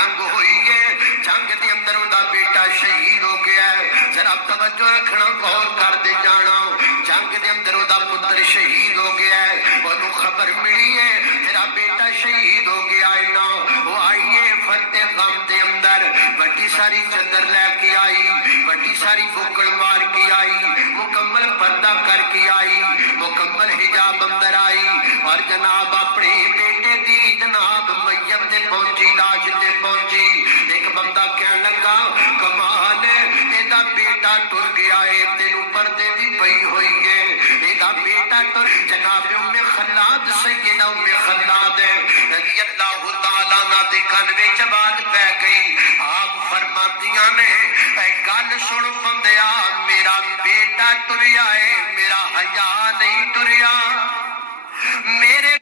جنگ ہوئی ہے، جنگ دے اندر دا بیٹا شہید ہو گیا ہے۔ ذرا توجہ رکھنا، غور کر دے جانا، جنگ دے اندر دا پتر شہید ہو گیا ہے، انہوں خبر ملی ہے تیرا بیٹا شہید ہو گیا ہے نا، وہ آئیے فرتے غم دے اندر بڑی ساری چادر لے کے آئی، بڑی ساری بکڑ مار کے آئی، مکمل پردہ کر کے آئی، مکمل حجاب اندر آئی، اور جناب اپنے بیٹے دی جناب میت تے پہنچی، لاش تے پہنچی۔ ایک بندہ کہنے لگا کمال ہے، ایدا بیٹا ٹر گیا ہے، تینوں پردے دی پئی ہوئی ہے، ایدا بیٹا ٹر۔ جناب ام خلاد سیدہ ام خلاد رضی اللہ تعالیٰ عنہ دے کان وچ آواز پہ گئی، آپ فرماندیاں نے اے گل سن بندیا، میرا بیٹا ٹریا ہے، میرا حیا نہیں ٹریا، میرے